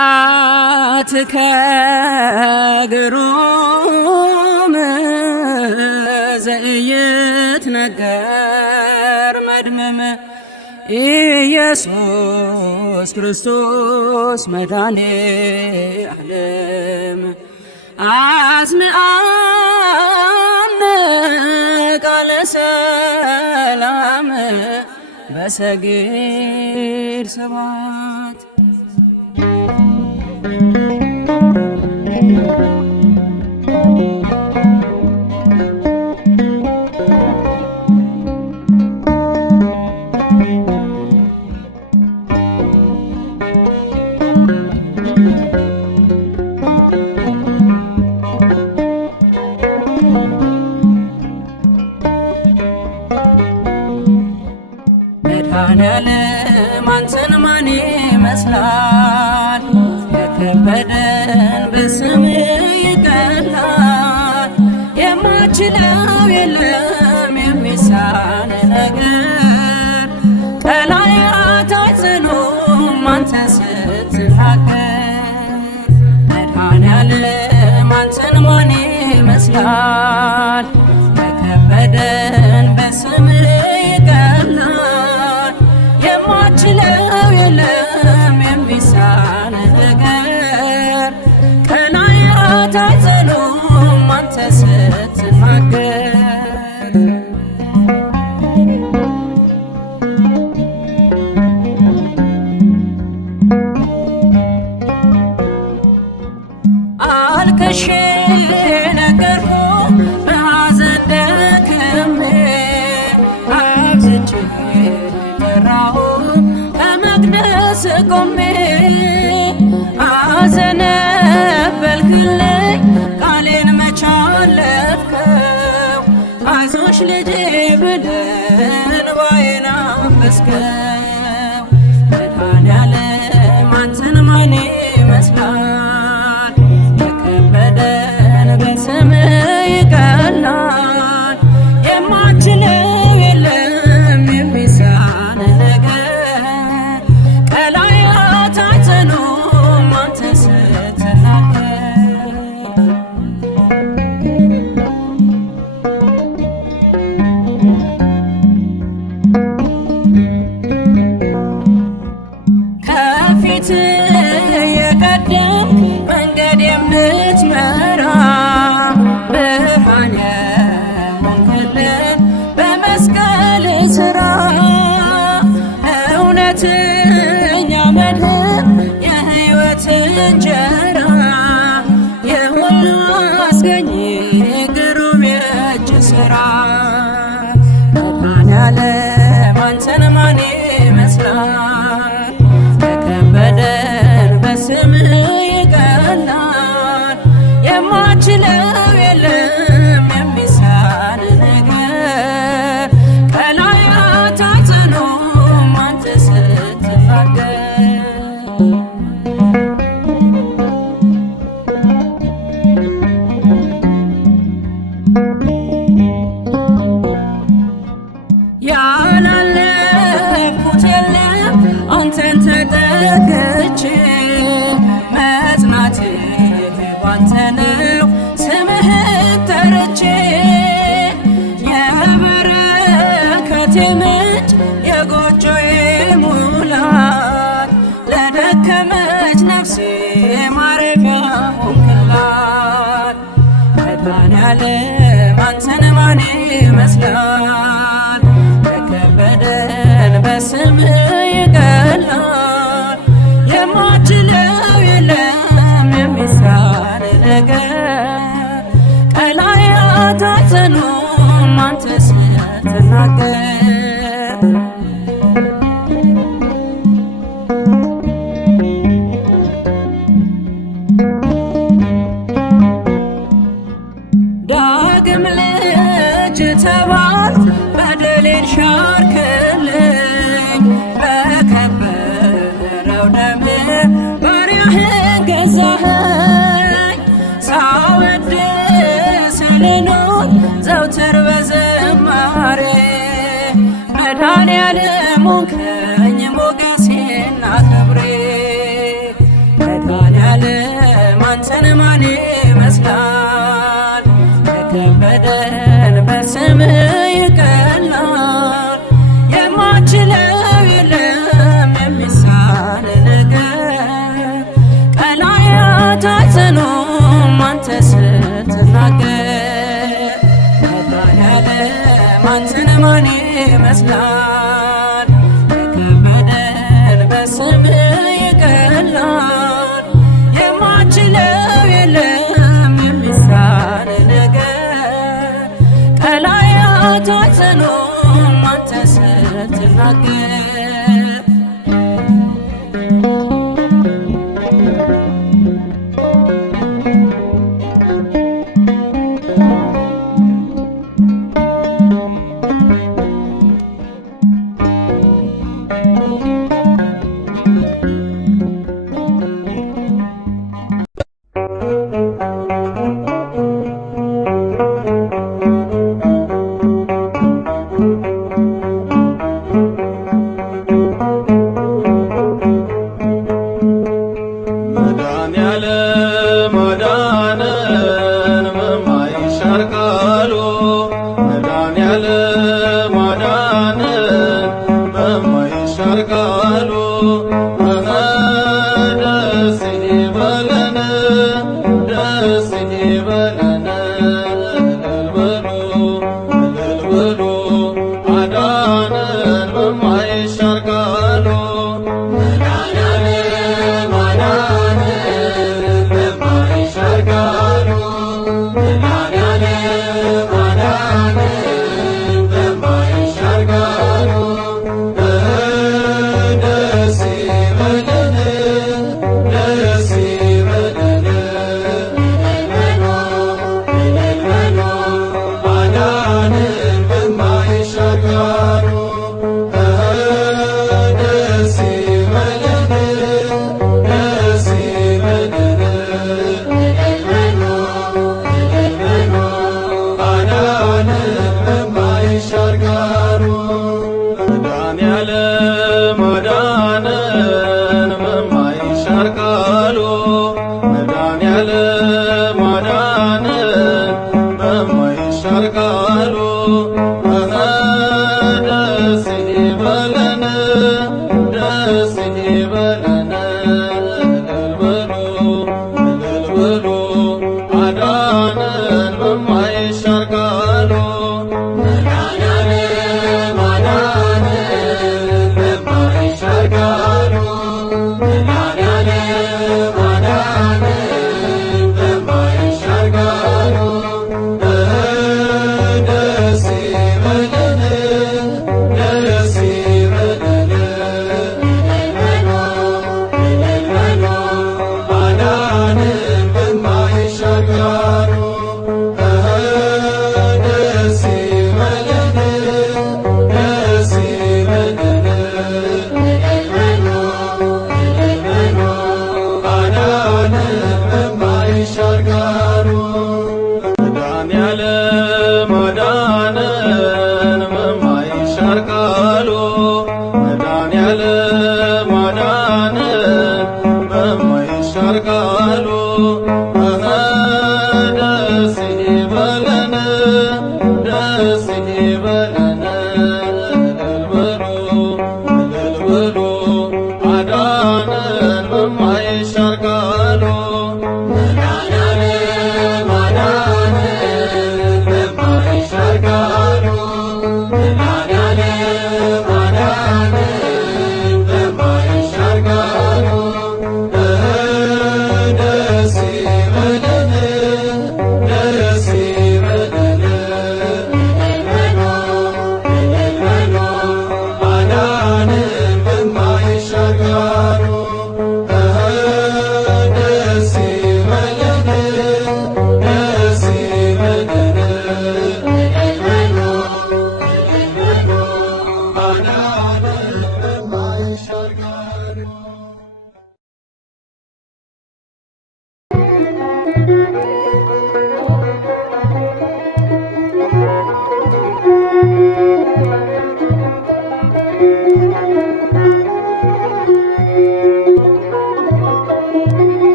ለምጽአትከ ግሩም ዘኢይትነገር መድምም ኢየሱስ ክርስቶስ መድኃኔ ዓለም አስምዓነ ቃለ ሰላም በሰጊድ ስብሐት መድኃኔዓለም አንተን ማን ይመስላል? የከበደን በስምህ ይቀላል። የማችለው የለም የሚሳን ነገር ቀላያት አይጸኑም አንተ ስትናገር። መድኃኔዓለም አንተን ማን ይመስላል? የከበደን በስምህ ይቀላል። የማችለው የለም የሚሳን ነገር ቀላያት አይጸኑም አንተ ስትናገር። አልቅሼ ነገርኩህ በሐዘን ደክሜ አብዝቼ ጠራሁህ ከመቅደስ ቆሜ። አዘነበልክልኝ ቃሌን መች አለፍከው? አይዞሽ ልጄ ብለህ እንባዬን አበስከው። መድኃኔዓለም አንተን ማን ይመስላል? የከበደን በስምህ ይቀላል። የማችለው የለም የሚሳን ነገር ቀላያት አይጸኑም አንተ ስትናገር። ከፊትህ የቀደምክ መንገድ የምትመራ ብርሃን የሆንክልን በመስቀል ሥራ እውነተኛ መድህን የሕይወት እንጀራ የሁሉ አስገኝ ግሩም የእጅ ሥራ። መድኃኔዓለም አንተን ማን ይመስላል? የከበደን በስምህ ይቀላል። የማችለው የለም የሚሳን ነገር ቀላያት አይጸኑም አንተ ስትናገር። ያላለፍኩት የለም አንተን ተጠግቼ መጽናቴ ባንተ ነው ስምህን ጠርቼ። የበረከቴ ምንጭ የጎጆዬ ሙላት ለደከመች ነፍሴ ማረፊያ ሆንክላት። መድኃኔዓለም አንተን ማን ይመስላል? የከበደን በስምህ ይቀላል። የማችለው የለም የሚሳን ነገር ቀላያት አይጸኑም አንተ ስትናገር። ዳግም ልጅ ተባልኩ በደሌን ሻርክልኝ። በከበረው ደምህ ባሪያህን ገዛኸኝ። ሳወድስ ልኖር ዘውትር በዝማሬ መድኃኔዓለም ሆንከኝ ሞገሴና ክብሬ። የሚሳን ነገር ቀላያት አይጸኑም አንተ ስትናገር። መድኃኔዓለም አንተን ማን ይመስላል? የከበደን በስምህ ይቀላል። የማችለው የለም የሚሳን ነገር ቀላያት አይጸኑም አንተ ስትናገር።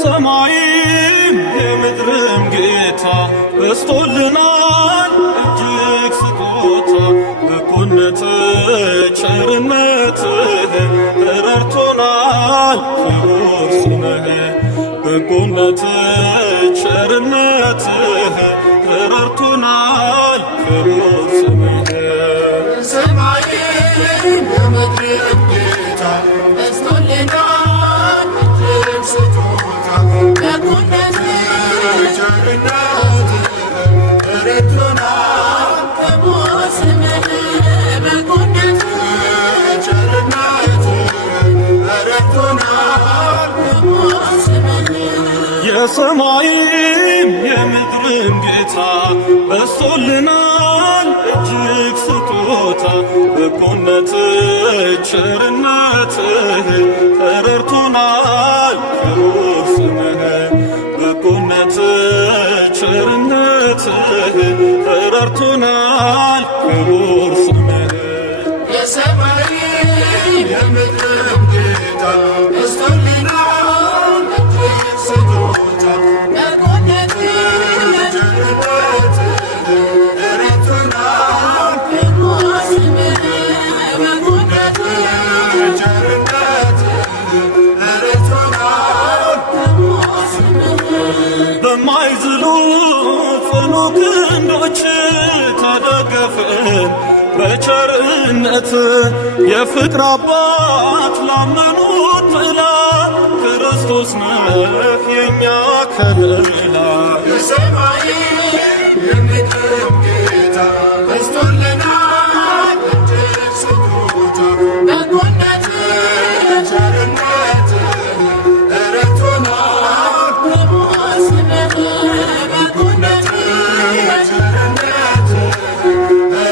የሰማይም የምድርም ጌታ በስቶልናል እጅግ ስጦታ በጎነትህ ቸርነትህ ረድቶናል ክቡር ስምህ በጎነትህ ቸርነትህ ረድቶናል ክቡር ስምህ የሰማይም የምድርም ጌታ በስቶልናል እጅግ ስጦታ በጎነትህ ቸርነትህ ረድቶናል ክቡር ስምህ በጎነትህ ቸርነትህ ረድቶናል ክቡር ስምህ የሰማይም የምድርም ጌታ በስቶልናል እጅግ ስጦታ በጎነትህ ቸርነትህ ረድቶናል ክቡር ስምህ በጎነትህ ቸርነትህ ረድቶናል ክቡር ስምህ የሰማይም የምድርም ጌታ በስቶልናል እጅግ ስጦታ በጎነትህ ቸርነትህ ረድቶናል ክቡር ስምህ በጎነትህ ቸርነትህ ረድቶናል ክቡር ስምህ በማይዝሉ ጽኑ ክንዶች ተደገፍን በቸርነት የፍቅር አባት ላመኑት ጥላ ክርስቶስ ነህ የኛ ከለላ የሰማይም የምድርም ጌታ በስቶልናል እጅግ ስጦታ በጎነትህ ቸርነትህ ረድቶናል ክቡር ስምህ በጎነትህ ቸርነትህ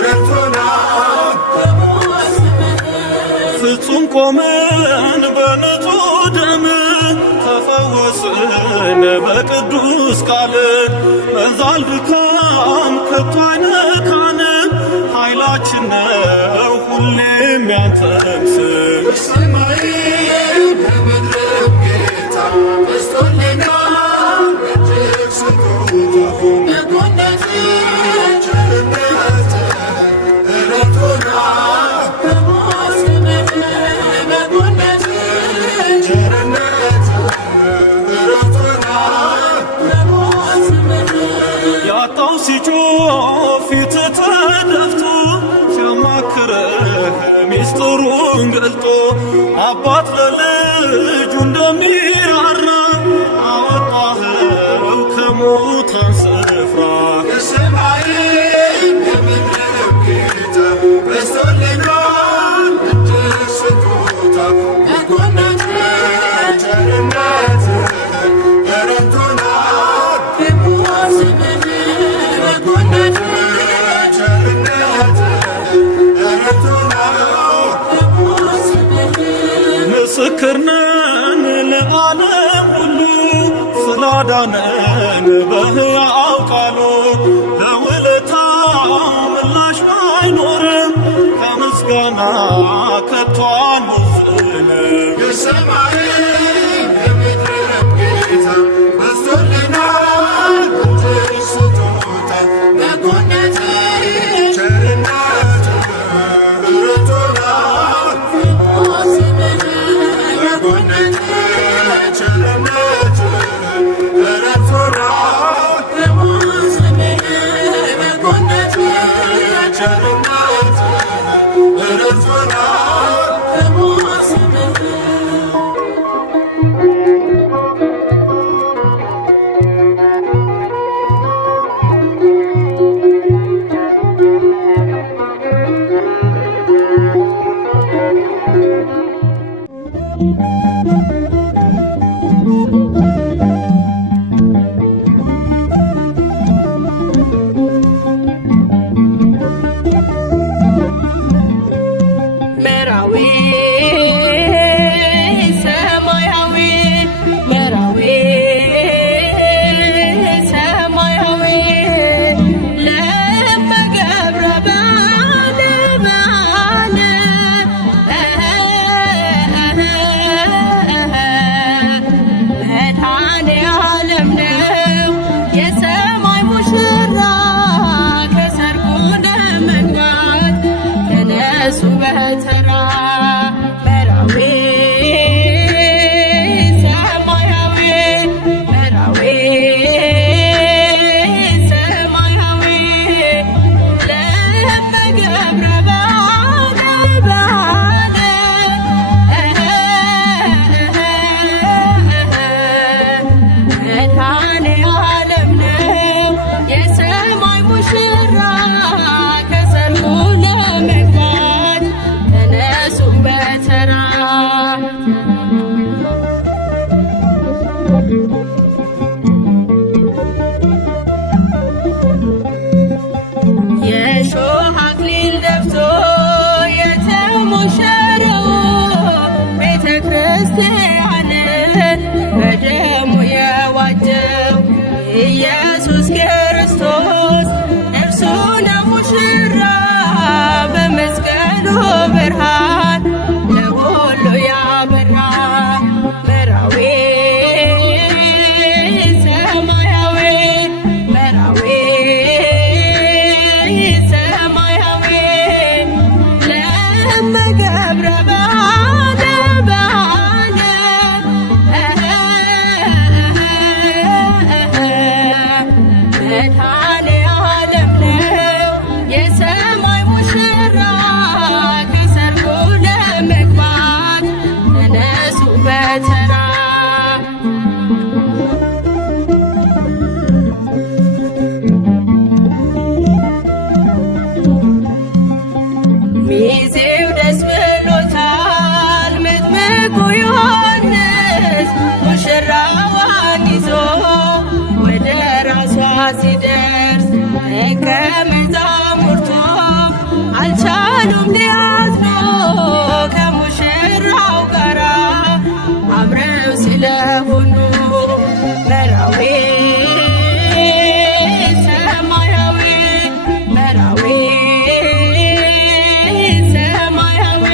ረድቶናል ክቡር ስምህ ፍጹም ቆመን በንጹሕ ደም ተፈወስን በቅዱስ ቃል መንዛል ድካም ከቶ አይነካንም ኃይላችን ነው ሁሌም ያንተን ስም የሰማይም የምድርም ጌታ በስቶልናል እጅግ ስጦታ በጎነትህ ቸርነትህ ረድቶናል ክቡር ስምህ በጎነትህ ቸርነትህ ረድቶናል ክቡር ስምህ ያጣው ሲጮህ ፊትህ ተደፍቶ ሲያማክረህ ሚስጥሩን ገልጦ አባት ለልጁ እንደሚራራ አወጣኸው ከሙታን ስፍራ የሰማይም የምድርም ጌታ በስቶልናል እጅግ ስጦታ በጎነትህ ቸርነትህ ረድቶናል ክቡር ስምህ በጎነትህ ቸርነትህ ረድቶናል ክቡር ስምህ ምስክር ነን ለዓለም ሁሉ ስላዳነን በሕያው ቃሉ ለውለታው ምላሽ ባይኖርም ከምስጋና ከቶ አንወዝንም የሰማይም የምድርም ጌታ በስቶልናል እጅግ ስጦታ በጎነትህ ቸርነትህ ረድቶናል ክቡር ስምህ በጎነትህ ቸርነትህ ረድቶናል ክቡር ስምህ በጎነትህ ቸርነትህ ረድቶናል ክቡር ስምህ ሲደርስ ደቀ መዛሙርቱ አልቻሉም ሊያዝኑ ከሙሽራው ጋራ አብረው ስለሆኑ መራዊ ሰማያዊ መራዊ ሰማያዊ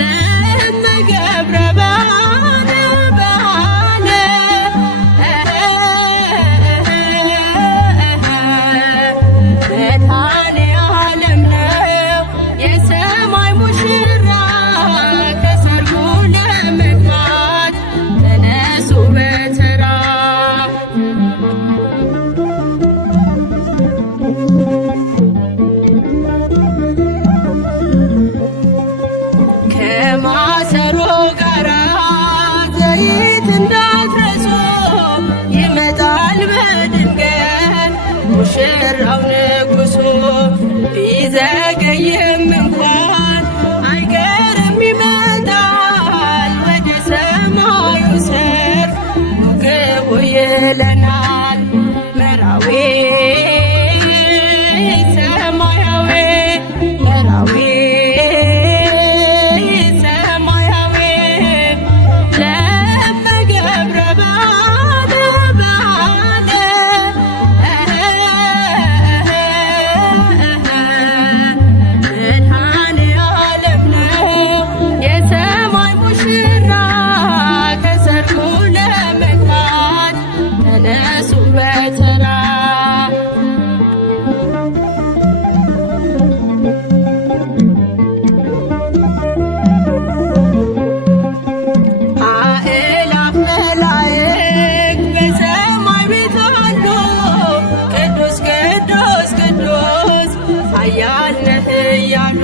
ለመገብረ ባነ ባነ መድኃኔ ዓለም ነው የሰማይ ሙሽራ ከሰርጉ ለመግባት ተነሱ በተራ ከማሰሮ ጋራ ዘይት እንዳትረሱ ይመጣል በድንገት ሙሽራው ንጉሡ ቢዘገይም እንኳን አይቀርም ይመጣል ወደ ሰማዩ ሰርግ ግቡ ይለናል መራዊ ሰማያዊ መራዊ ሰማያዊ ለመገብረ ባነ ባነ መድኃኔ ዓለም ነው የሰማይ ሙሽራ ከሰርጉ ለመግባት ተነሱ በተራ አእላፍ መላእክት በሰማይ ቤት አሉ ቅዱስ ቅዱስ ቅዱስ ኃያል ነህ እያሉ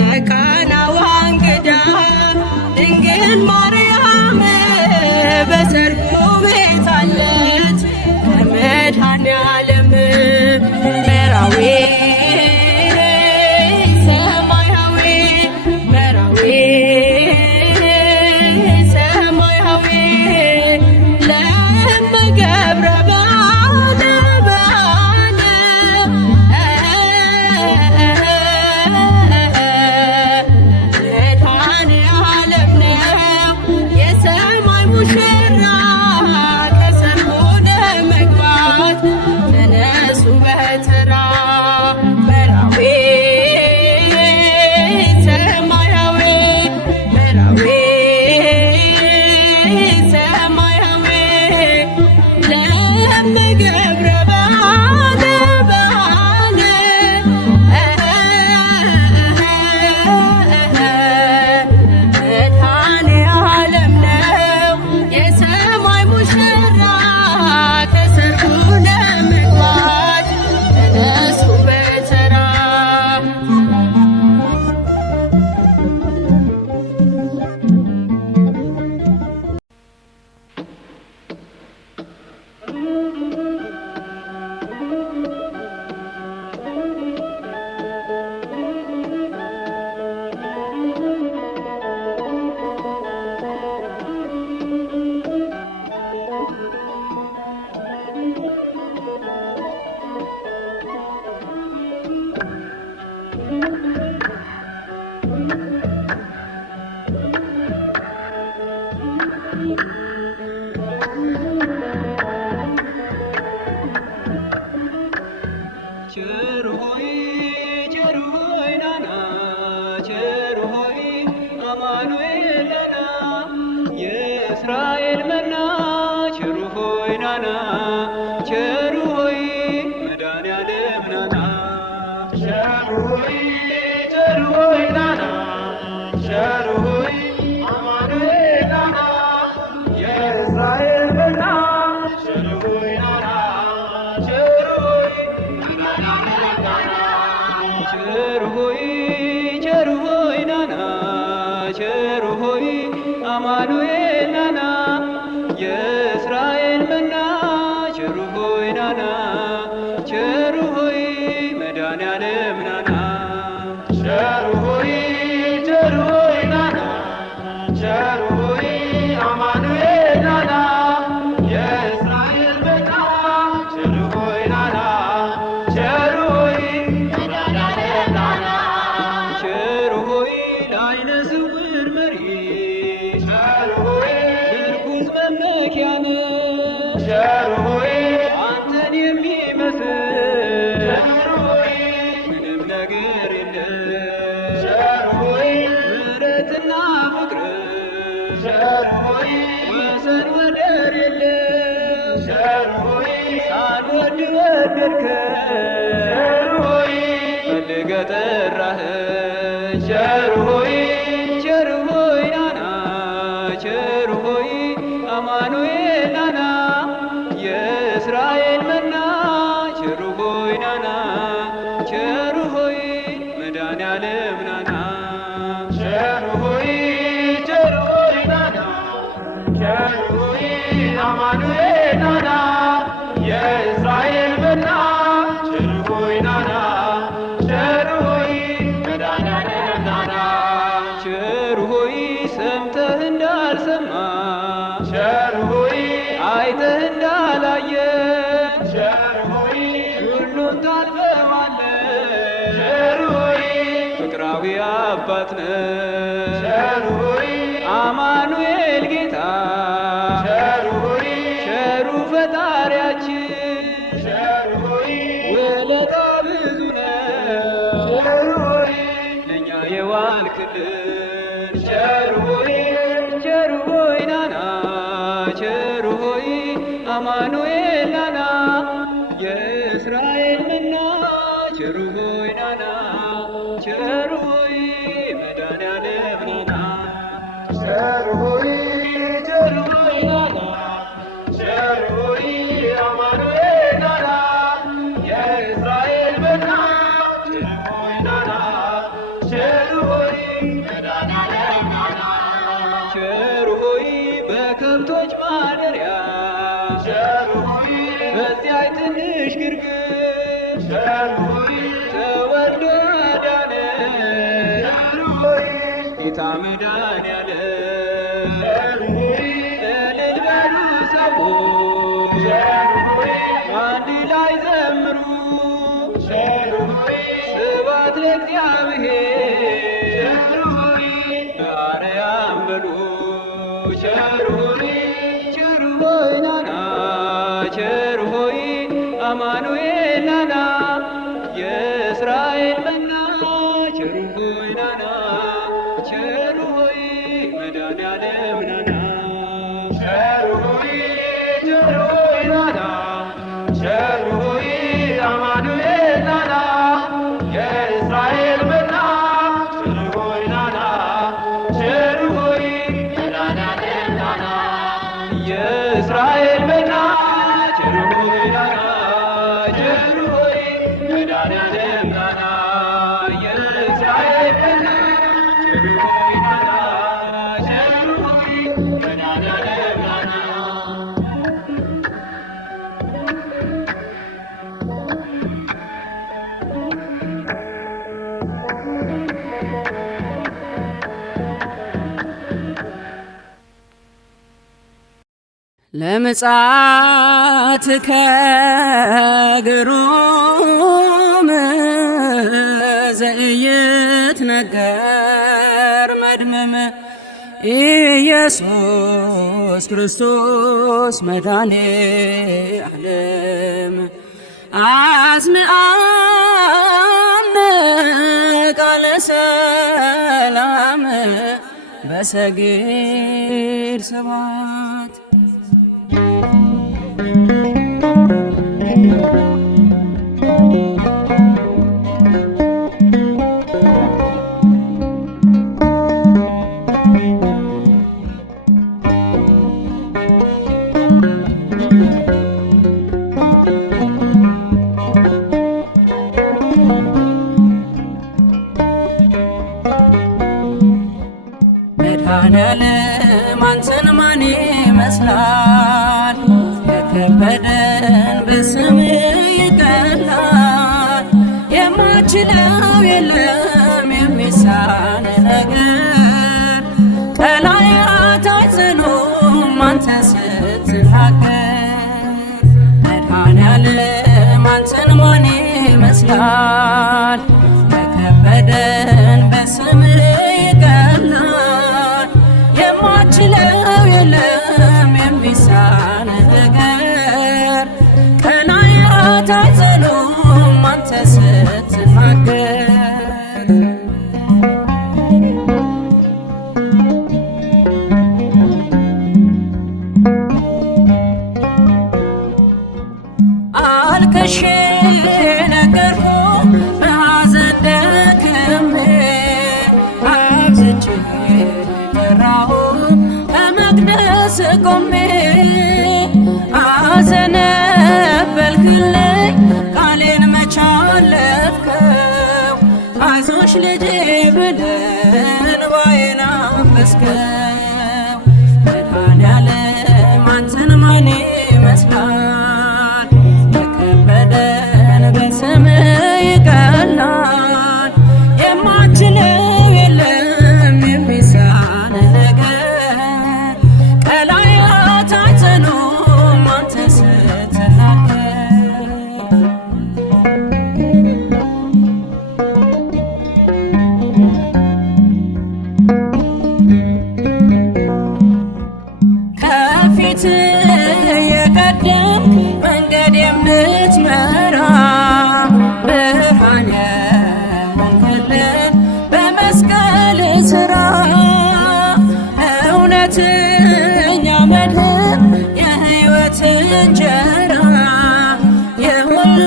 የቃናዋ እንግዳ ድንግል ማርያም በሰርጉ ቤት አለች ከመድኃኔ ዓለም መራዊ ሰማያዊ መራዊ ሰማያዊ ለመገብረ ባነ ባነ መድኃኔ ዓለም ነው የሰማይ ሙሽራ ከሰርጉ ለመግባት ተነሱ በተራ መራዊ ሰማያዊ መራዊ ሰማያዊ ለመገብረ ባነ ባነ መድኃኔ ዓለም ነው የሰማይ ሙሽራ ከሰርጉ ለመግባት ተነሱ በተራ ቸር ሆይ ናና ቸር ሆይ አማኑኤል ናና የእስራኤል መና ቸር ሆይ ናና ቸር ሆይ መድኃኔዓለም ናና ቸር ሆይ ናና ቸር ሆይ አማኑኤል ናና የእስራኤል መና ቸር ሆይ ናና ቸር ሆይ ቸር ሆይ ናና ቸር ሆይ አማኑኤል ናና የእስራኤል መና መመኪያን ቸር ሆይ አንተን የሚመስል ቸር ሆይ ምንም ነገር የለም ቸር ሆይ ምሕረትና ፍቅር ቸር ሆይ ወሰን ወደር የለም ቸር ሆይ ሳልወድ ወደድከን ቸር ሆይ ፈልገህ ጠራኸኝ ቸር ሆይ ናና ቸር ሆይ አማኑኤል ናና የእስራኤል መና ቸር ሆይ ናና ቸር ሆይ መድኃኔዓለም ናና ቸር ሆይ ናና ቸር ሆይ አማኑኤል ናና የእስራኤል መና ቸር ሆይ ናና ቸር ሆይ መድኃኔዓለም ናና ቸር ሆይ ሰምተህ እንዳልሰማ ቸር ሆይ አይተህ እንዳላየ ቸር ሆይ ሁሉን ታልፈዋለህ ቸር ሆይ ፍቅራዊ አባት ነህ ቸር ሆይ አማኑኤል ጌታ ቸር ሆይ ቸሩ ፈጣሪያችን ቸር ሆይ ውለታ ብዙ ነው ቸር ሆይ ለእኛ የዋልክልን ቸር ሆይ ናና ቸር ሆይ አማኑኤል ናና የእስራኤል መና ቸር ሆይ ናና ቸር ሆይ መድኃኔዓለም ናና ቸር ሆይ ናና ቸር ሆይ አማኑኤል ናና የእስራኤል መና ቸር ሆይ ናና ቸር ሆይ መድኃኔዓለም ናና ቸር ሆይ በከብቶች ማደሪያ ቸር ሆይ በዚያች ትንሽ ግርግር ቸር ሆይ ተወልዶ አዳነን ቸር ሆይ ጌታ መድኃኔዓለም ቸር ሆይ እልል በሉ ሰዎች ቸር ሆይ አንድ ላይ ዘምሩ ቸር ሆይ ስብሐት ለእግዚአብሔር ቸር ሆይ በአርያም በሉ ቸር ሆይ ናና ቸር ሆይ አማኑኤል ናና የእስራኤል መና ቸር ሆይ ናና ቸር ሆይ መድኃኔዓለም ናና ቸር ሆይ ናና ቸር ሆይ አማኑኤል ናና የእስራኤል መና ቸር ሆይ ናና ቸር ሆይ መድኃኔዓለም ናና የእስራኤል መና ቸር ሆይ ናና ቸር ሆይ መድኃኔዓለም ናና የእስራኤል መና ቸር ሆይ ናና ቸር ሆይ መድኃኔዓለም ናና ለምጽአትከ ግሩም ዘኢይትነገር መድምም ኢየሱስ ክርስቶስ መድኃኔዓለም አስምዓነ ቃለ ሰላም በሰጊድ ስብሐት መድኃኔዓለም አንተን ማን ይመስላል? የከበደን በስምህ ይቀላል። የማችለው የለም የሚሳን ነገር። ቀላያት አይጸኑም አንተ ስትናገር። መድኃኔዓለም አንተን ማን ይመስላል? የከበደን በስምህ ይቀላል። የማችለው የለም የሚሳን አይጸኑም አንተ ስትናገር። አልቅሼ ነገርኩ በሐዘን ደክሜ አብዝቼ ጠራሁ ከመቅደስ ቆሜ አዘነበልክልኝ ቃሌን መች አለፍከው አይዞሽ ልጄ ብለህ እንባዬን አበስከው። መድኃኔዓለም አንተን ማን ይመስላል የከበደን በስምህ ይቀላል የማትችለው የለም የሚሳን ነገር ቀላያት አይጸኑም አንተ ስትናገር። ከፊት የቀደምክ መንገድ የምትመራ ብርሃን የሆንክልን በመስቀል ሥራ እውነተኛ መድህን የሕይወት እንጀራ የሁሉ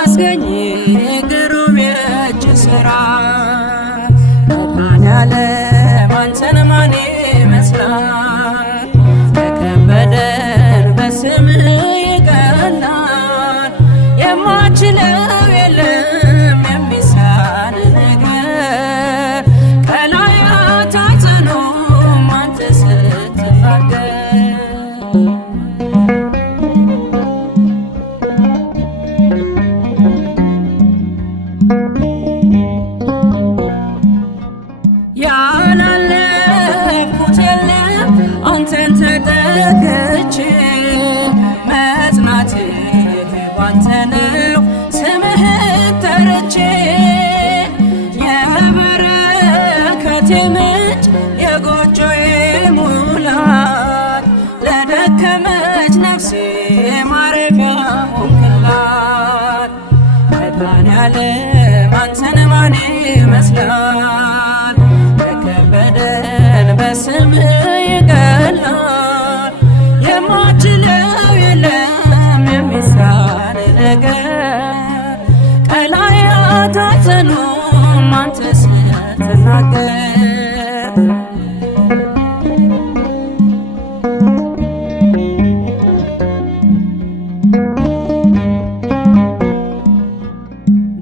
አስገኝ ግሩም የእጅ ሥራ መድኃኔዓለም አንተን ማን ይመስላል የከበደን በስምህ ይቀላል የማትችለው የለም የሚሳን ነገር ቀላያት አይጸኑም አንተ ስትናገር። ያላለፍኩት የለም አንተን ተጠግቼ መጽናቴ ባንተ ነው ስምህን ጠርቼ የበረከቴ ምንጭ የጎጆዬ ሙላት ለደከመች ነፍሴ ማረፊያ ሆንክላት። መድኃኔዓለም አንተን ማን ይመስላል የከበደን በስምህ ይቀላል የማትችለው የለም የሚሳን ነገር ቀላያት አይጸኑም አንተ ስትናገር።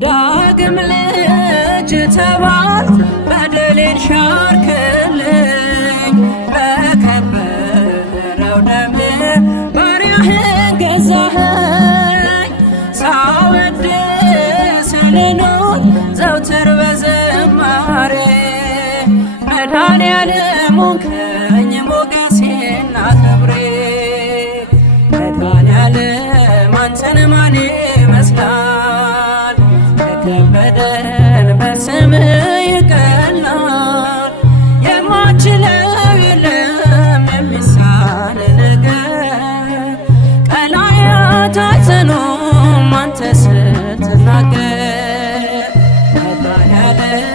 ዳግም ልጅ ተባልኩ በደሌን ሻርክልኝ በከበረው ደምህ ባሪያህን ገዛኸኝ ሳወድስ ልኖር ዘውትር በዝማሬ መድኃኔዓለም ሆንከኝ ሞገሴና ክብሬ። መድኃኔዓለም አንተን ማን ይመስላል የከበደን በስምህ ይቀላል የማትችለው የለም የሚሳን ነገር ቀላያት አይጸኑም አንተ ስትናገር። መድኃኔዓለም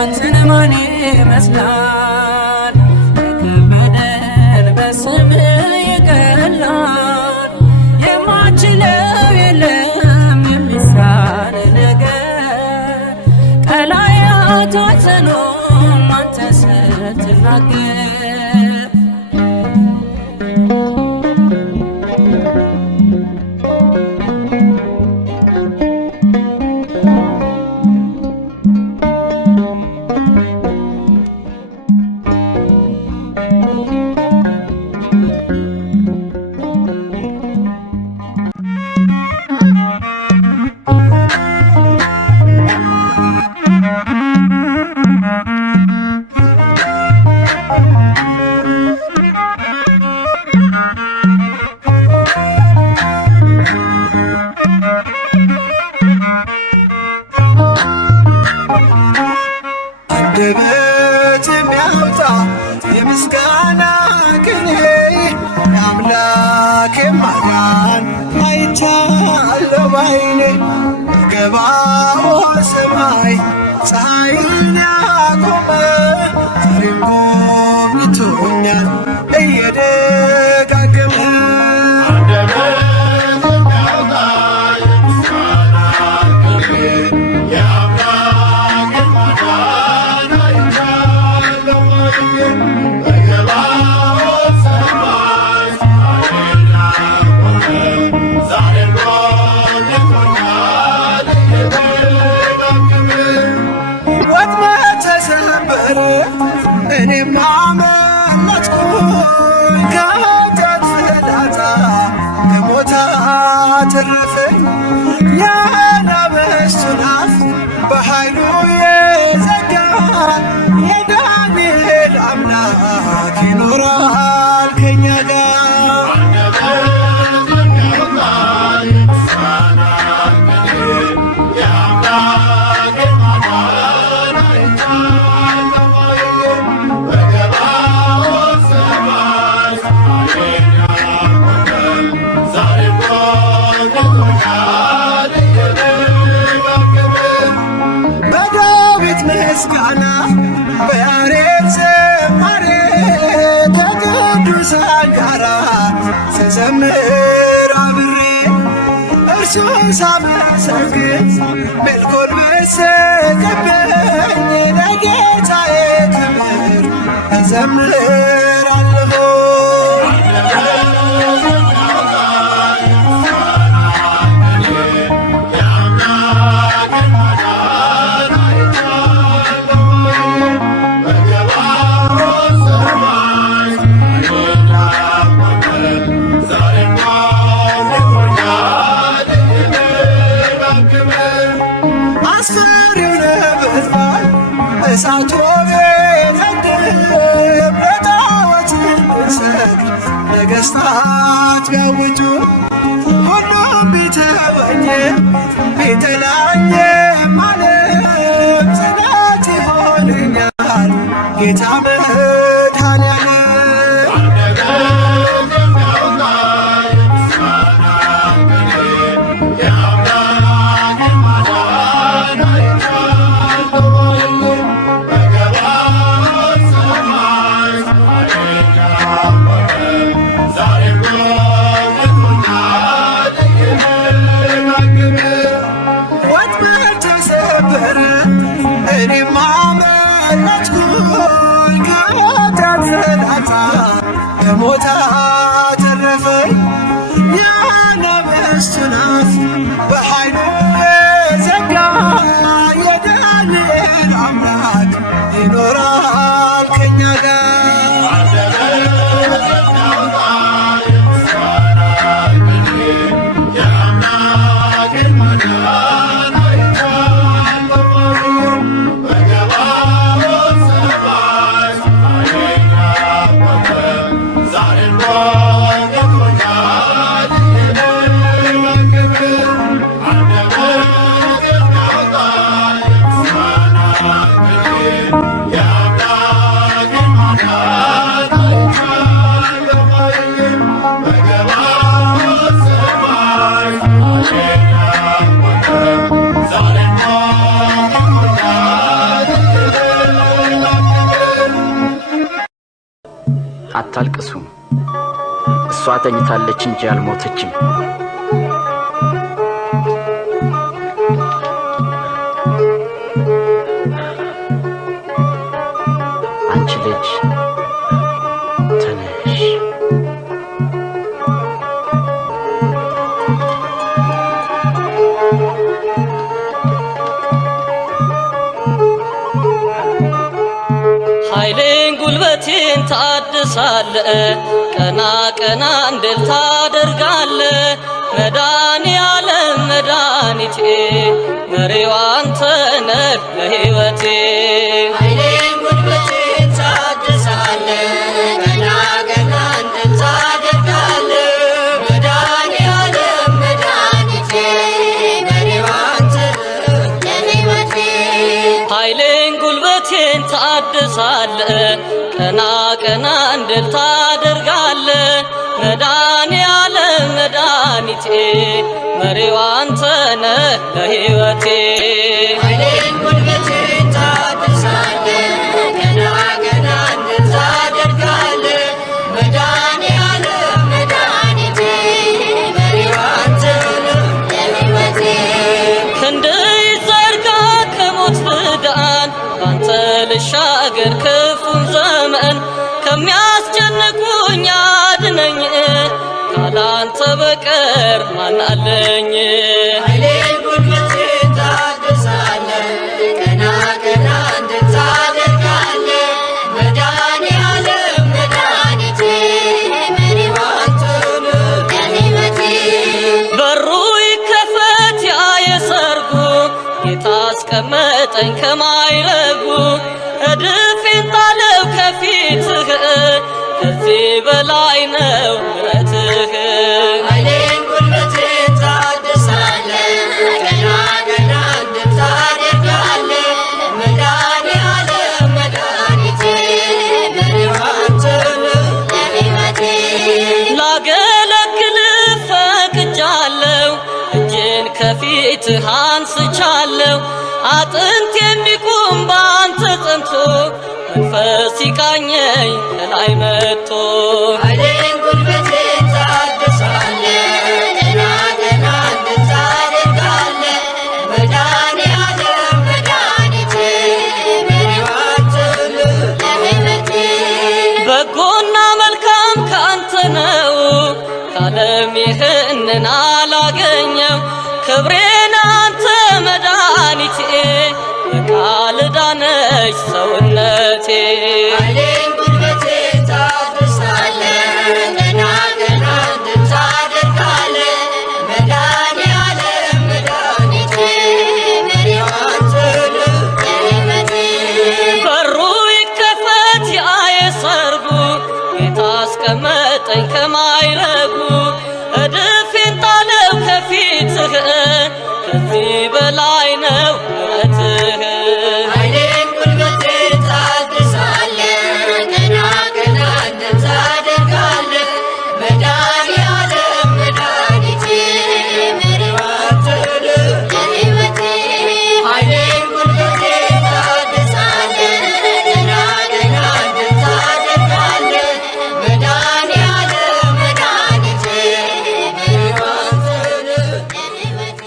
አንተን ማን ይመስላል የከበደን በስምህ ይቀላል የማትችለው የለም የሚሳን ነገር ቀላያት አይጸኑም አንተ ስትናገር። አንደበት የሚያወጣ የምስጋና ቅኔ የአምላክ ማዳን አይቻለሁ አይኔ በገባኦን ሰማይ ፀሐይን ያቆመ ዛሬም ጎብኝቶኛል እየደጋገመ እኔም አመለጥኩኝ ከኃጢአት ፍላጻ ከሞት አተረፈኝ የአናብስቱን አፍ በኃይሉ የዘጋ የዳንኤል አምላክ ይኖራል ከእኛ ጋር ምስጋና በያሬድ ዝማሬ ከቅዱሳን ጋራ ስዘምር አብሬ እርሱን ሳመሰግን ሜልኮል ምስቅብኝ ለጌታዬ ክብር እዘምራለሁ እሳቱ ቢነድም ለጣዖት እንድንሰግድ ነገሥታት ቢያውጁ ሁሉም ቢተወኝ ቢጠላኝም ዓለም ጽናት ይሆነኛል ጌታ መድኃኔዓለም እኔም አመለጥኩኝ ከኃጢአት ፍላጻ ከሞት አተረፈኝ የአናብስቱን አፍ በኃይሉ የዘጋ የዳንኤል አምላክ ይኖራል ከእኛ ጋር አታልቅሱ እሷ ተኝታለች እንጂ አልሞተችም አንቺ ልጅ ተነሽ ኃይሌን ጉልበቴን ታድሳለ ቀና ቀና እንድል ታደርጋለ መድኃኔዓለም መድኃኒቴ መሪው አንተ ነህ ለሕይወቴ ኃይሌን ጉልበቴን ታድሳለ ቀና ቀና እንድል ታደርጋለ መድኃኔዓለም መድኃኒቴ መሪው አንተ ነህ ለሕይወቴ ኃይሌን ጉልበቴን ታድሳለ ቀና ቀና እንድል ታደርጋለ መድኃኔዓለም መድኃኒቴ መሪው አንተ ነህ ለሕይወቴ ኃይሌን ጉልበቴን ታድሳለህ ገና ገና እንድል ታደርጋለህ መድኃኒዓለም መድኃኒቴ መሪው አንተ ነህ ለሕይወቴ ክንድህ ይዘርጋ ከሞት ልዳን ባንተ ልሻገር ክፉን ዘመን ከሚያስጨንቁኝ አድነኝ ካላንተ በቀር ማን አለኝ ኃይሌን ጉልበቴን ታድሳለህ ገና ገና እንድል ታደርጋለህ መድኃኒዓለም መድኃኒቴ መሪው አንተ ነህ ለሕይወቴ በሩ ይከፈት ያ የሰርጉ ጌታ አስቀመጠኝ ከማይረጉ እድፌን ጣለው ከፊትህ ከዚህ በላይ ነው ምሕረትህ ኃይሌን ጉልበቴን ታድሳለህ ገና ገና እንድል ታደርጋለህ መድኃኒዓለም መድኃኒቴ መሪው አንተ ነህ ለሕይወቴ ላገለግልህ ፈቅጃለሁ እጄን ከፊትህ አንስቻለሁ አጥንት የሚቁም በአንተ ጸንቶ መንፈስ ሲቃኘኝ ከላይ መጥቶ ኃይሌን ጉልበቴን ታድሳለህ ገና ገና እንድል ታደርጋለህ መድኃኒዓለም መድኃኒቴ መሪው አንተ ነህ ለሕይወቴ በጎና መልካም ካንተ ነው ካለም ይህንን አላገኘው ክብሬን አንተ መድኃኒቴ በቃል ዳነች ሰውነቴ ኃይሌን ጉልበቴን ታድሳለህ ገና ገና እንድል ታደርጋለህ መድኃኒዓለም መድኃኒቴ መሪው አንተ ነህ ለሕይወቴ በሩ ይከፈት ያ የሰርጉ ጌታ አስቀመጠኝ ከማይረጉ እድፌን ጣለው ከፊትህ ከዚህ በላይ ነው ምሕረትህ ኃይሌን ጉልበቴን ታድሳለህ ገና ገና እንድል ታደርጋለህ መድኃኒዓለም መድኃኒቴ መሪው አንተ ነህ ለሕይወቴ ኃይሌን ጉልበቴን ታድሳለህ ገና ገና እንድል ታደርጋለህ መድኃኒዓለም መድኃኒቴ መሪው አንተ ነህ ለሕይወቴ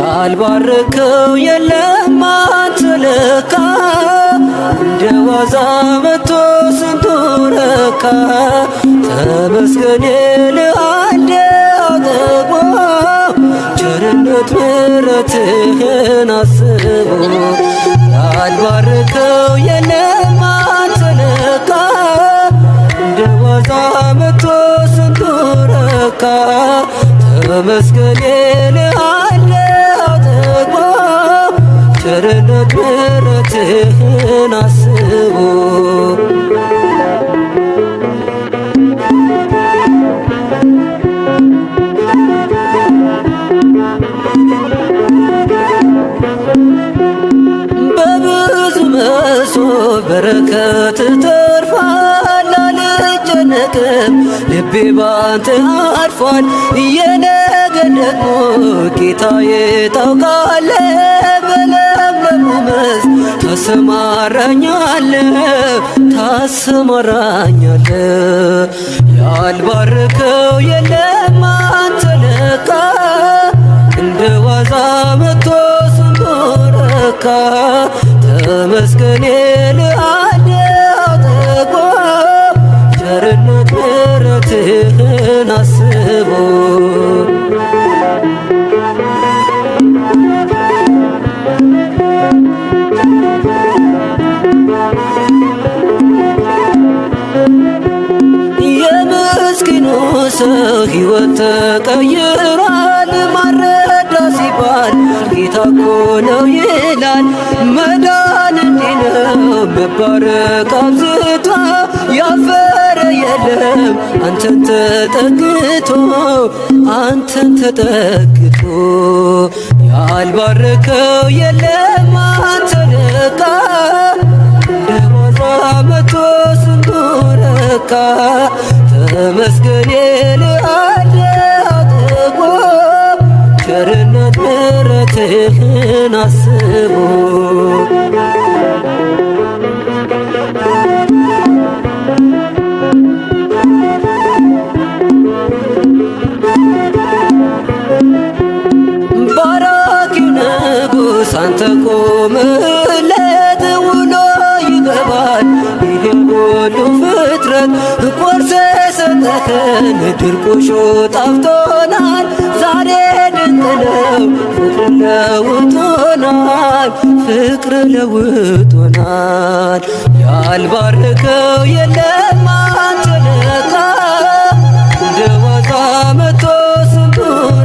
ያልባረከው የለም አንተ ለካ እንደ ዋዛ መቶ ስንቱ ረካ ተመስገን ልአንዴው ደግሞ ቸርነት ምሕረትህን አስቦ ያልባረከው የለም አንተ ለካ እንደ ዋዛ መቶ ስንቱ ረካ ተመስገን ልአንዴው ደግሞ ቸርነት ምሕረትህን አስቦ በብዙ መሶብ በረከት ተርፏል አልጨነቅም ልቤ ባንተ አርፏል የነገን ደግሞ ጌታዬ ታውቃለህ በለምለሙ መስክ ታሰማራኛለህ ያልባረከው የለም አንተ ለካ እንደ ዋዛ መቶ ስንቱ ረካ ተመስገን ልአንዴው ደግሞ ቸርነት ምሕረትህን አስቦ ሰው ሕይወት ተቀይሯል። ማረዳ ሲባል ጌታ እኮ ነው ይላል። መዳን እንዲህ ነው መባረክ አብዝቶ ያፈረ የለም አንተን ተጠግቶ አንተን ተጠግቶ ያልባረከው የለም አንተ ለካ እንደዋዛ መቶ ስንቱ ረካ ተመስገን ልአለ አጥቦ ቸርነት ምሕረትህን አስቦ ባራኪው ንጉሥ አንተ ቆምለት ውሎ ይገባል ይህን ሁሉ ፍጥረት ቆርሰ ሰጠኸን ድርቆሾ ጣፍቶናል ዛሬ ድንቅ ነው ፍቅር ለውጦናል ፍቅር ለውጦናል ያልባረከው የለም አንተ ለካ እንደዋዛ መቶ ስንቱ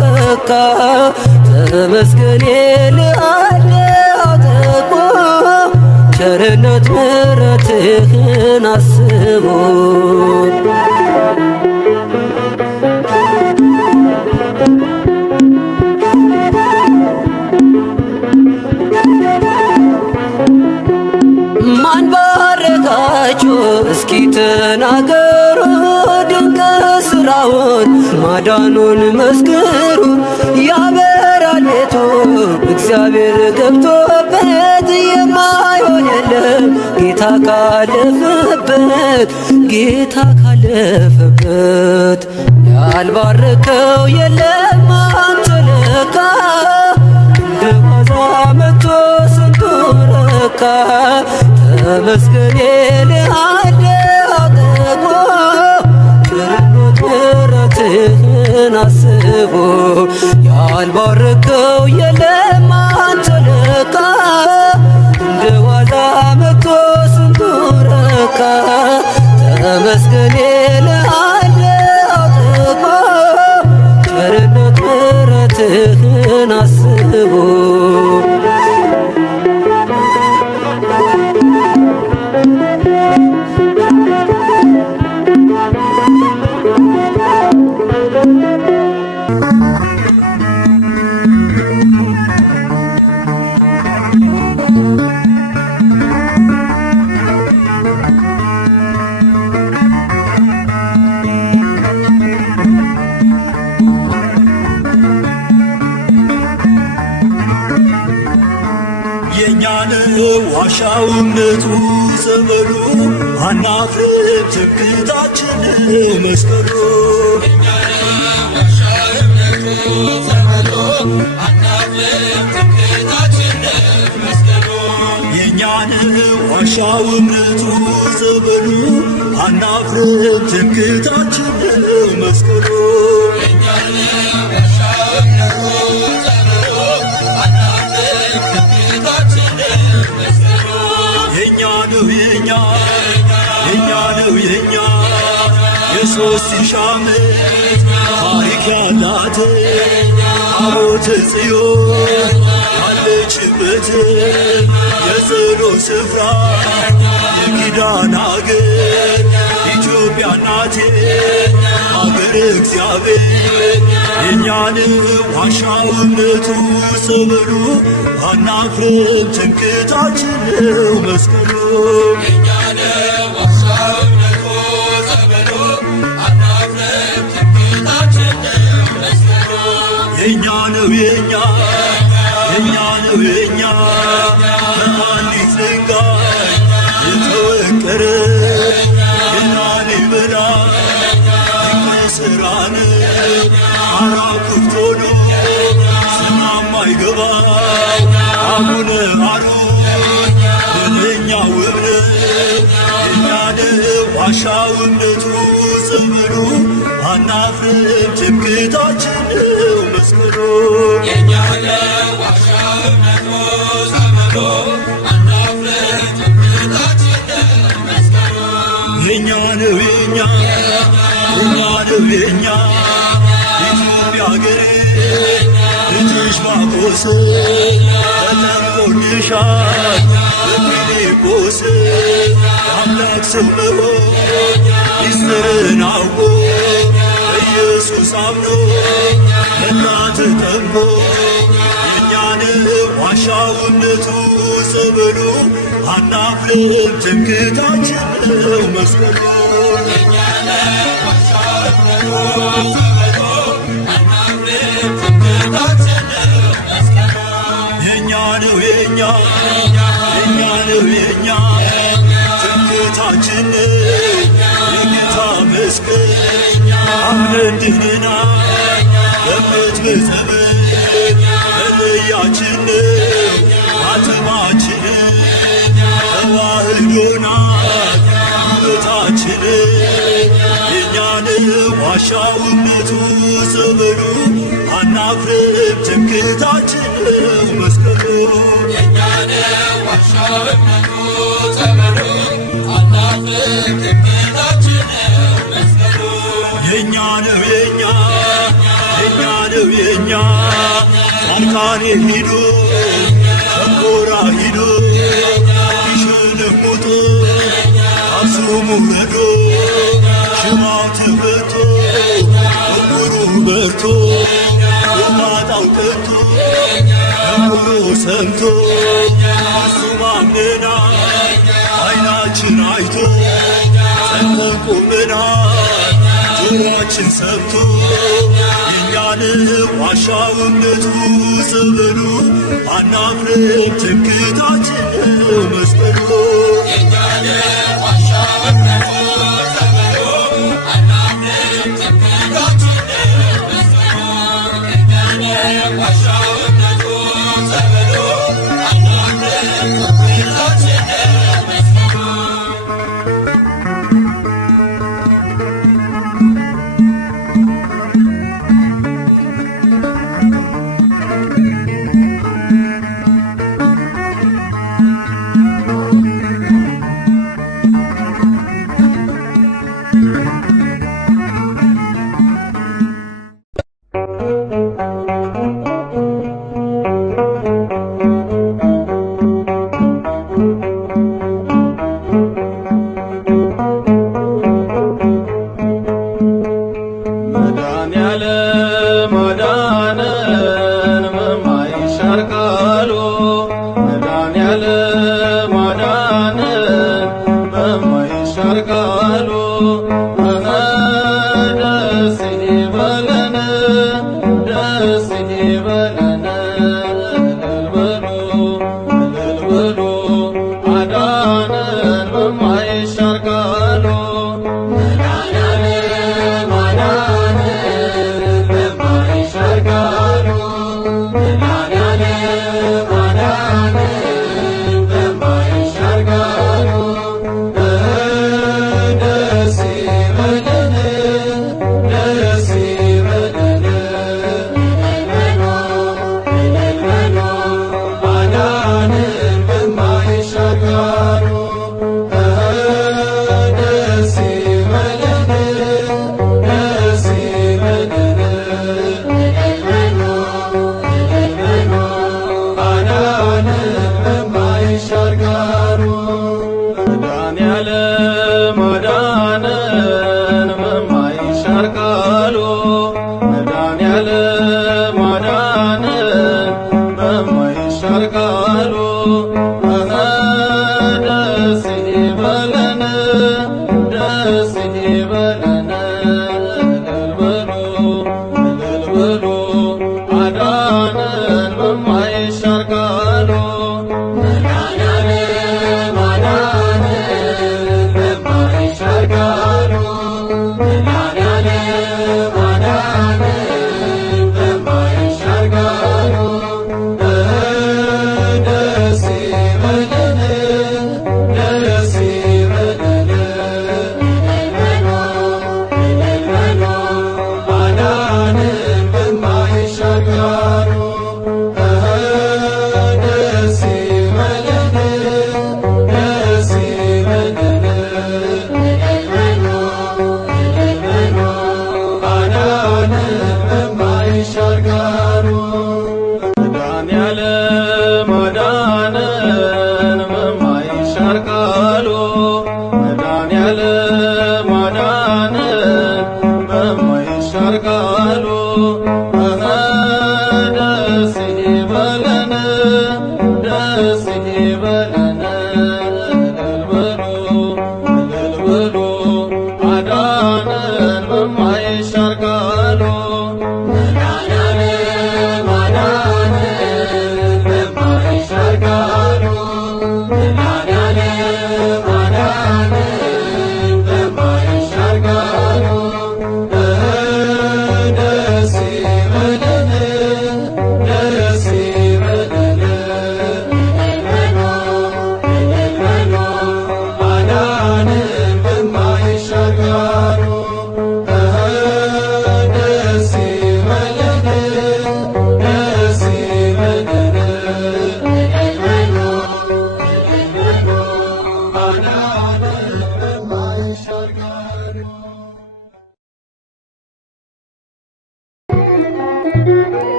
ረካ ተመስገን ልአለ አጥቦ ቸርነት ምሕረትህን አስቦ ማን ባረካችሁ እስኪ ተናገሩ ድንቅ ስራውን ማዳኑን መስክሩ ያበራል ቤቱ እግዚአብሔር ገብቶበት የማይሆን የለም ጌታ ካለፈበት ጌታ ካለፈበት ያልባረከው የለም አንተ ለካ እንደዋዛ መቶ ስንቱ ረካ ተመስገን ልአለ አጥቦ ቸርነት ምሕረትህን አስቦ ያልባረከው የለም አንተ ለካ እንደዋዛ መቶ ስንቱ ረካ ተመስገን ልአለ አጥቦ ቸርነት ምሕረትህን አስቦ የኛን ዋሻውነቱ ዘመኑ አናፍርም ትምክህታችን መስቀሉ የኛን ዋሻውነቱ ዘመኑ አናፍርም ትምክህታችን መስቀሉ የኛ የሶስት ሺህ ዓመት ታሪክ ያላት ታቦተ ጽዮን ያለችበት የጸሎት ስፍራ የኪዳን አገር ኢትዮጵያ ናት አገር እግዚአብሔር የኛን ዋሻውነቱ ጸበሉ አናፍርም ትምክህታችን ነው መስቀሉ የኛ ነው የኛ ከአንዲት ድንጋይ የተወቀረ የላሊበላ ድንቅ ሥራ ነው አራቁት ሆኖ ስማማ ይገባው አቡነ አሮን ለእኛ ውብ ነው የኛ ነው ዋሻውነቱ ዘመኑ አናፍርም ትምክህታችን ነው መስቀሉ የኛ ነው ዋሻውነቱ ዘመኑ አናፍርም ትምክህታችን ነው መስቀሉ የኛ ነው የኛ ነው የኛ ኢትዮጵያ ሀገሬ ልጅሽ ማርቆስ ተጠምቆልሻል በፊልጶስ አምላክ ሰው መሆን ሚስጥርን አውቆ ኢየሱስ አምኖ መጣ ተጠምቆ የእኛን ዋሻውነቱ ጸበሉ አናፍርም ትምክህታችን ነው መስቀሉ የእኛ ነው የእኛ የእኛ ነው የእኛ ትምክህታችን የጌታ መስቀል አምነን ድነናል በእምነት በጸበል መለያችን ነው ማተማችን ተዋህዶናል ሕይወታችን የእኛን ዋሻውነቱ ጸበሉ አናፍርም ትምክህታችን ነው መስቀሉ የእኛን ዋሻውነቱ ጸበሉ አናፍርም ትምክህታችን ነው መስቀሉ የእኛ ነው የእኛ የእኛ ነው የእኛ ጻድቃኔ ሂዱ ሸንኮራ ሂዱ ቢሽንም ሙጡ አክሱም ውረዱ ሽማው ተፈቶ ዕውሩ በርቶ ጎባጣው ቀንቶ ደውሎ ሰምቶ እሱም አምነናል ዓይናችን አይቶ ጸንተን ቆመናል ጆሮአችን ሰምቶ የእኛን ዋሻውነቱ ጸበሉ አናፍርም ትምክህታችን ነው መስቀሉ የእኛን ዋሻውነቱ ጸበሉ አናፍርም ትምክህታችን ነው መስቀሉ የእኛን ዋሻውነቱ ጸበሉ አናፍርም ትምክህታችን ነው መስቀሉ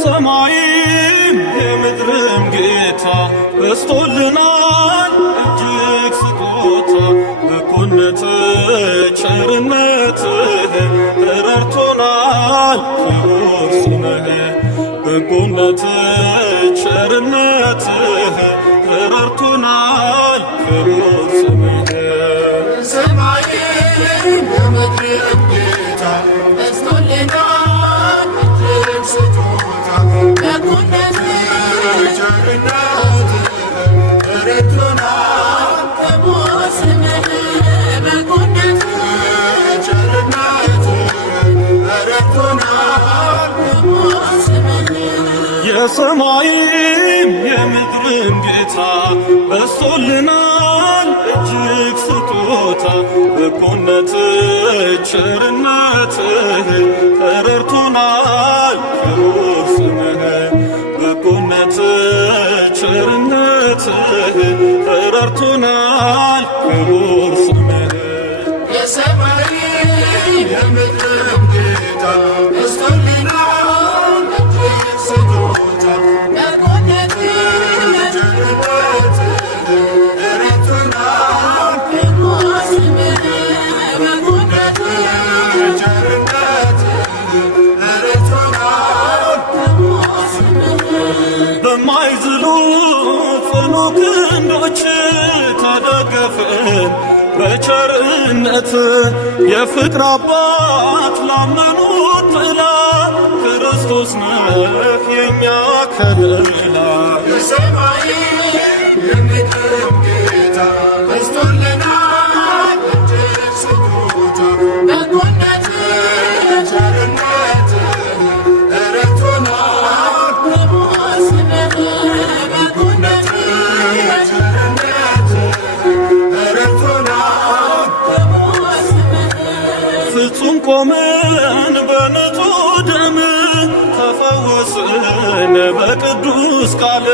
የሰማይም የምድርም ጌታ በስቶልናል እጅግ ስጦታ በጎነትህ ቸርነትህ ረድቶናል ክቡር ስምህ በጎነትህ ቸርነትህ ረድቶናል ክቡር ስምህ የሰማይም የምድርም ጌታ በስቶልናል እጅግ ስጦታ በጎነትህ ቸርነትህ ረድቶናል ክቡር ስምህ በጎነትህ ቸርነትህ ረድቶናል ክቡር ስምህ የሰማይም የምድርም ጌታ በስቶልናል እጅግ ስጦታ በጎነትህ ቸርነትህ ረድቶናል ክቡር ስምህ በጎነትህ ቸርነትህ ረድቶናል ክቡር ስምህ የሰማይም የምድርም ጌታ በስቶልናል እጅግ ስጦታ በጎነትህ ቸርነትህ ረድቶናል ክቡር ስምህ በጎነትህ ቸርነትህ ረድቶናል ክቡር ስምህ በማይዝሉ ጽኑ ክንዶች ተደገፍን በቸርነት የፍቅር አባት ላመኑት ጥላ ክርስቶስ ነህ የኛ ከለላ የሰማይም የምድርም ጌታ በስቶልናል እጅግ ስጦታ በጎነትህ ቸርነትህ ረድቶናል ክቡር ስምህ በጎነትህ ቸርነትህ ረድቶናል ክቡር ስምህ ፍጹም ቆመን በንጹሕ ደም ተፈወስን በቅዱስ ቃል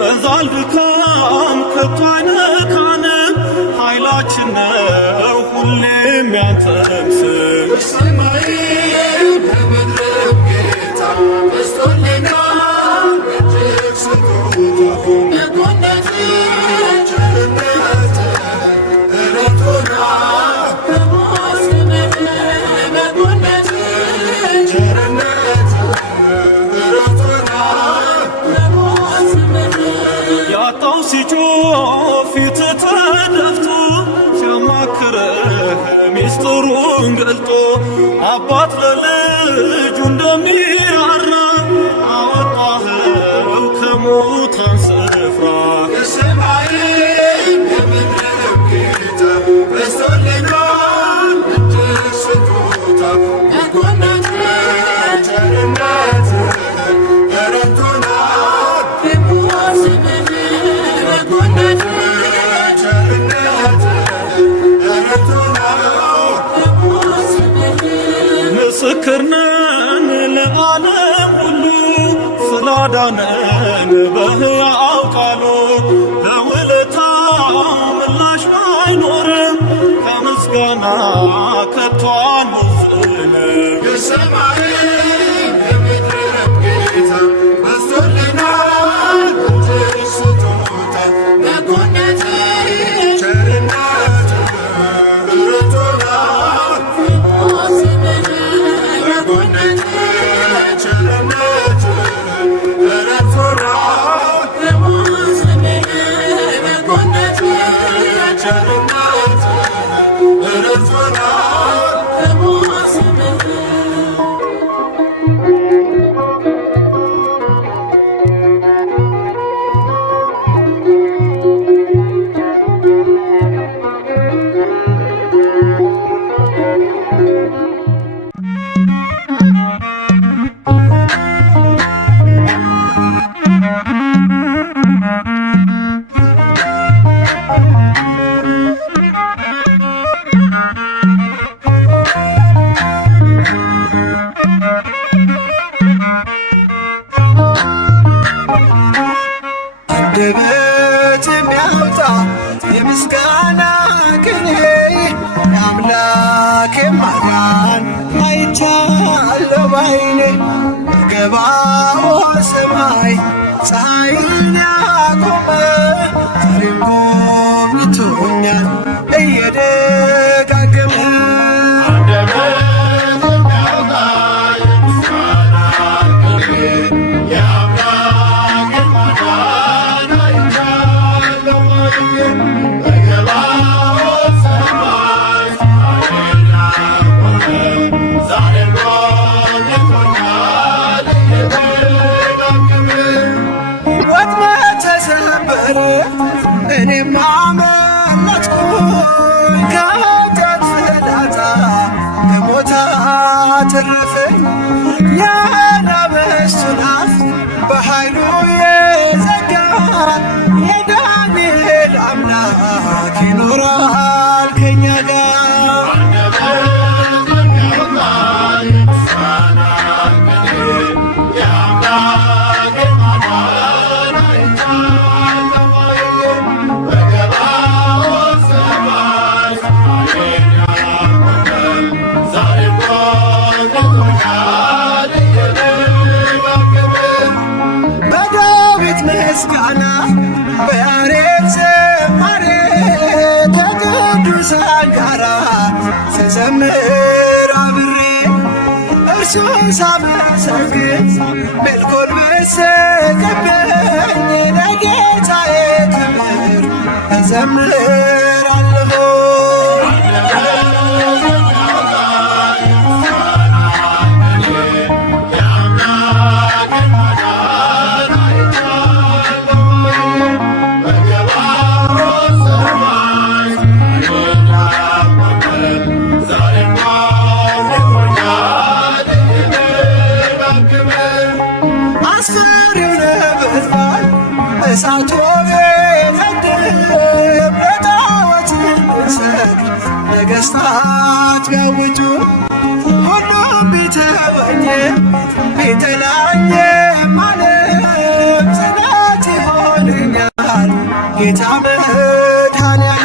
መዛል ድካም ከቶ አይነካንም ኃይላችን ነው ሁሌም ያንተን ስም የሰማይም የምድርም ጌታ በስቶልናል እጅግ ስጦታ በጎነትህ ቸርነትህ ረድቶናል ክቡር ስምህ በጎነትህ ቸርነትህ ረድቶናል ክቡር ስምህ ያጣው ሲጮህ ፊትህ ተደፍቶ ሲያማክረህ ሚስጥሩን ገልጦ አባት ለልጁ እንደሚራራ አወጣኸው ከሙታን ስፍራ የሰማይም የምድርም ጌታ በስቶልናል እጅግ ስጦታ በጎነትህ ቸርነትህ ረድቶናል ክቡር ስምህ በጎነትህ ቸርነትህ ረድቶናል ክቡር ስምህ ምስክር ነን ለዓለም ሁሉ ስላዳነን በሕያው ቃሉ ለውለታው ምላሽ አይኖርም ከምስጋና ከቶ አንወዝንም የሰማይም የምድርም ጌታ በስቶልናል እጅግ ስጦታ በጎነትህ ቸርነትህ ረድቶናል ክቡር ስምህ በጎነትህ ቸርነትህ ረድቶናል ክቡር ስምህ በጎነትህ ቸርነትህ ረድቶናል ክቡር ስምህ አይቻለሁ ባይኔ በገባኦን ሰማይ ፀሐይን ያቆመ ዛሬም ጎብኝቶኛል እየደጋገመ እኔም አመለጥኩኝ ከኃጢአት ፍላጻ ከሞት አተረፈኝ የአናብስቱን አፍ በኃይሉ የዘጋ የዳንኤል አምላክ ይኖራል ከእኛ ጋር ምስጋና በያሬድ ዝማሬ ከቅዱሳን ጋራ ስዘምር አብሬ እርሱን ሳመሰግን ሜልኮል ብስቅብኝ ለጌታዬ ክብር እዘምራለሁ። እሳቱ ቢነድም ለጣዖት ብንሰግድ ነገሥታት ቢያውጁ ሁሉም ቢተወኝ ቢጠላኝም ዓለም ጽናት ይሆነኛል ጌታ መድኃኔዓለም።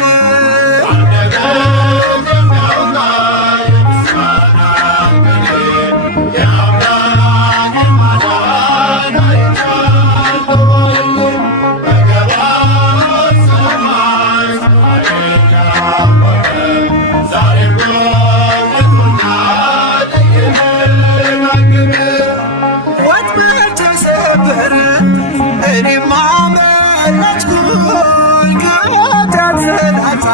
እኔም አመለጥኩኝ ከኃጢአት ፍላጻ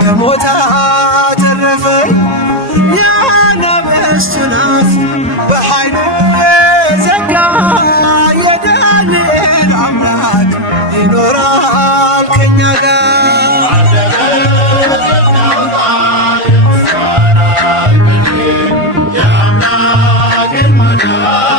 ከሞት አተረፈኝ የአናብስቱን አፍ በኃይሉ የዘጋ የዳንኤል አምላክ ይኖራል ከእኛ ጋር የአምላክን ማዳን